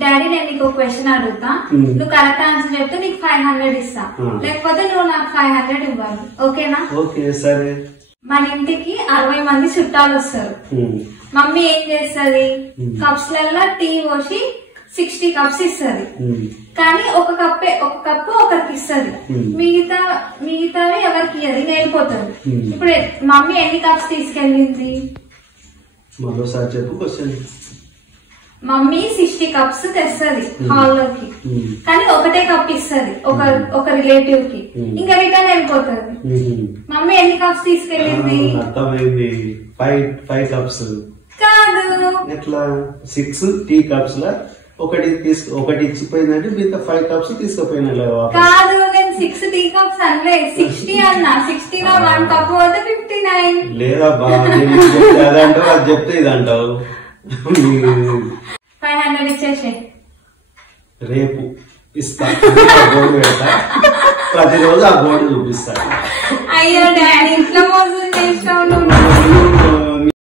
Daddy నేను నీకు question అడుగుతా, నువ్వు కరెక్ట్ ఆన్సర్ చెప్తే నీకు 500 ఇస్తా, లేకపోతే నువ్వు నాకు 500 ఇవ్వాలి. ఓకేనా? ఓకే సరే. మన ఇంటికి 60 మంది చుట్టాలు వస్తారు. మమ్మీ ఏం చేస్తుంది, కప్స్ లలో టీ పోసి 60 కప్స్ ఇస్తుంది. కానీ ఒక కప్పు ఒకరికి ఇస్తుంది, మిగతావి ఎవరికి ఇయ్యదు, ఇంకా వెళ్ళిపోతుంది. ఇప్పుడు మమ్మీ ఎన్ని కప్స్ తీసుకెళ్ళింది? మరోసారి చెప్పు క్వశ్చన్. మమ్మీ 60 కప్స్ తెస్తుంది హాల్లోకి, కానీ ఒకటే కప్ ఇస్తుంది ఒక రిలేటివ్ కి, ఇంకా రిటర్న్ వెళ్ళిపోతుంది. మమ్మీ ఎన్ని కప్స్ తీసుకెళ్ళింది? అర్థమైంది, 5 కప్స్ కాదు. ఎట్లా? 6 టీ కప్స్ లా ఒకటి ఇచ్చిపోయిందంటే మిగతా 5 కప్స్ తీసుకుపోయినా కాదు. నేను 6 టీ కప్స్ అనలే, 60 అన్నా. 60 లో 1 కప్ పోతే 59. లేదా అదంటావు, అది చెప్తే ఇది అంటావు. 500 ఇచ్చేసే. రేపు ఇస్తా, బోర్డు పెడతా, ప్రతిరోజు ఆ బోర్డు చూపిస్తా. అయ్యో డాడీ